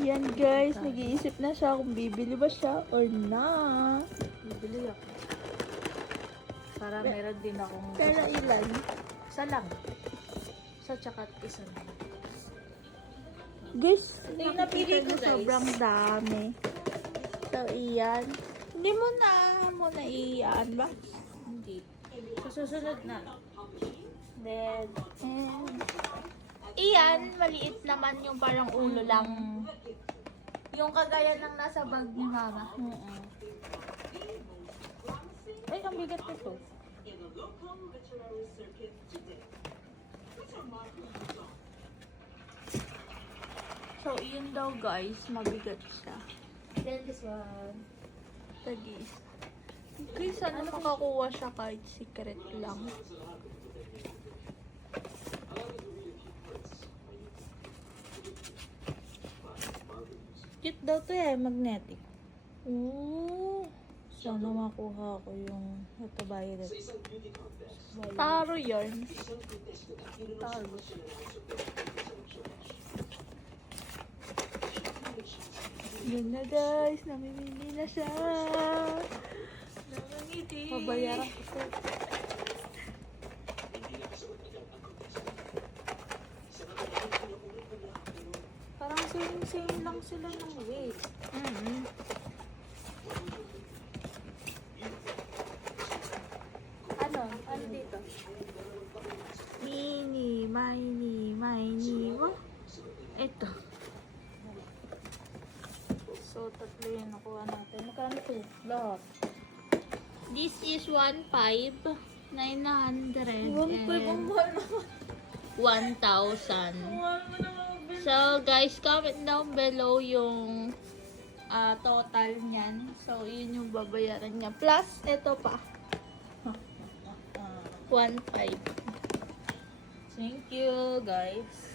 Yan guys, nag-iisip na siya kung bibili ba siya or not. Bibili ako. Para meron din akong... Pero ilan? Isa lang. Isa tsaka isa lang. Guys, Yung nakikita napili ko, niyo guys. sobrang dami. So, iyan. Hindi mo na iyan ba? Hindi. Sa susunod na. Then, Iyan, maliit naman yung parang ulo lang. Yung kagaya ng nasa bag ni mama. ay, ang bigat nito. So, iyon daw guys, mabigat siya. Then this one. Tagis. Guys, sana makakuha siya kahit secret lang. Cute daw to eh, magnetic. Ooh. Sana makuha ko yung ito violet. Taro yarn. Taro. Yan na guys, namimili na siya. Nangangiti. Pabayaran ko ito. Parang same lang sila ng weight. Ano dito? Mini, mini, mo. Ito. So, tatlo yung nakuha natin. Magkano ito? Lahat. This is 1,500, 900, and mahal naman. 1,000. Mahal mo naman. So, guys, comment down below yung total niyan. So, yun yung babayaran niya. Plus, ito pa. 1,500. Thank you, guys.